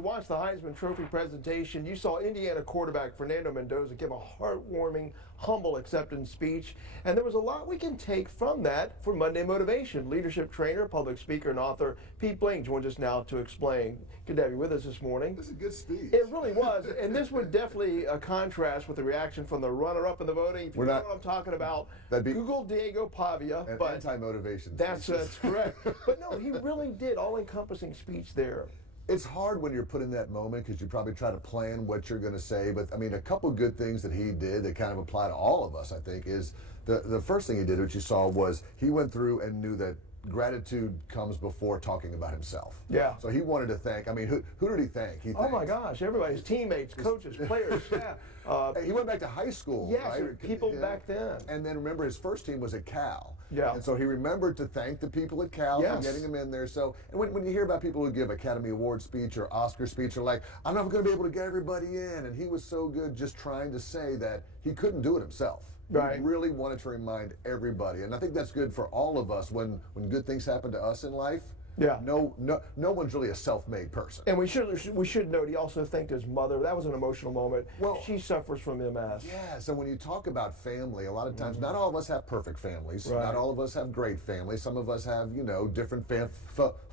you watched the Heisman Trophy presentation, you saw Indiana quarterback Fernando Mendoza give a heartwarming, humble acceptance speech. And there was a lot we can take from that for Monday Motivation. Leadership trainer, public speaker, and author Pete Bling joins us now to explain. Good to have you with us this morning. This is a good speech. It really was. And this would definitely contrast with the reaction from the runner-up in the voting. If you know what I'm talking about, Google Diego Pavia. An anti-motivation. That's correct. But no, he really did all-encompassing speech there. It's hard when you're put in that moment because you probably try to plan what you're going to say. But I mean, a couple good things that he did that kind of apply to all of us, I think, is the first thing he did, which you saw, was he went through and knew that gratitude comes before talking about himself. Yeah. So he wanted to thank, I mean, who did he thank? Oh my gosh, everybody's teammates, coaches, players, staff. He went back to high school, yes, right? People back then. And then remember, his first team was at Cal. Yeah. And so he remembered to thank the people at Cal for getting him in there. So, and when you hear about people who give Academy Award speech or Oscar speech, are like, I'm not going to be able to get everybody in. And he was so good just trying to say that he couldn't do it himself. Right. He really wanted to remind everybody. And I think that's good for all of us when good things happen to us in life. Yeah. No one's really a self-made person. And we should note he also thanked his mother. That was an emotional moment. Well, she suffers from MS. Yeah. So when you talk about family, a lot of times not all of us have perfect families. Right. Not all of us have great families. Some of us have different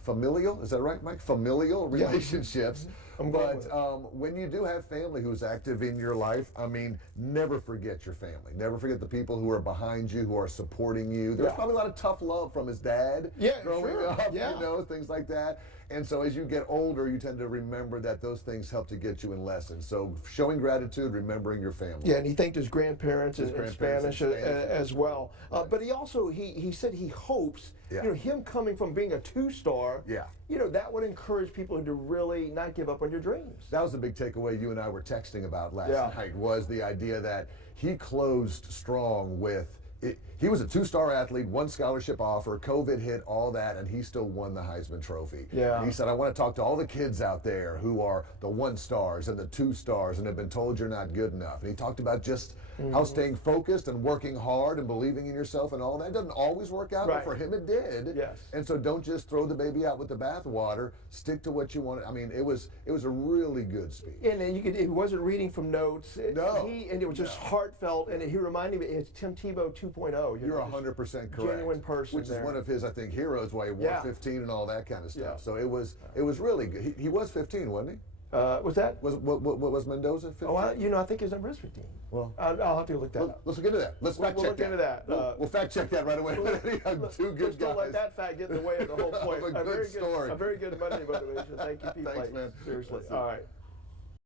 familial. Is that right, Mike? Familial relationships. But when you do have family who's active in your life, I mean, never forget your family. Never forget the people who are behind you, who are supporting you. There's probably a lot of tough love from his dad growing up, things like that. And so as you get older, you tend to remember that those things help to get you in lessons. So showing gratitude, remembering your family. Yeah, and he thanked his grandparents in Spanish as well. But he also, he said he hopes, him coming from being a two-star, that would encourage people to really not give up on your dreams. That was the big takeaway you and I were texting about last night, was the idea that he closed strong with, he was a two-star athlete, one scholarship offer, COVID hit, all that, and he still won the Heisman Trophy. Yeah. And he said, I want to talk to all the kids out there who are the one-stars and the two-stars and have been told you're not good enough. And he talked about just how staying focused and working hard and believing in yourself and all that doesn't always work out, but for him it did. Yes. And so don't just throw the baby out with the bathwater. Stick to what you want. I mean, it was a really good speech. And he wasn't reading from notes. No. And it was just heartfelt, and he reminded me, it's Tim Tebow 2.0. You're 100% correct. Genuine person, which is one of his, I think, heroes. Why he wore 15 and all that kind of stuff. Yeah. So it was really good. He was 15, wasn't he? Was that? What was Mendoza? 15? Oh, I think his number is 15. Well, I'll have to look that up. Let's look into that. Let's fact check look into that. We'll fact check that right away. Two good guys. Don't let that fact get in the way of the whole point. A good story. A very good Monday motivation. Thank you, Pete. Thanks, man. Seriously. All right.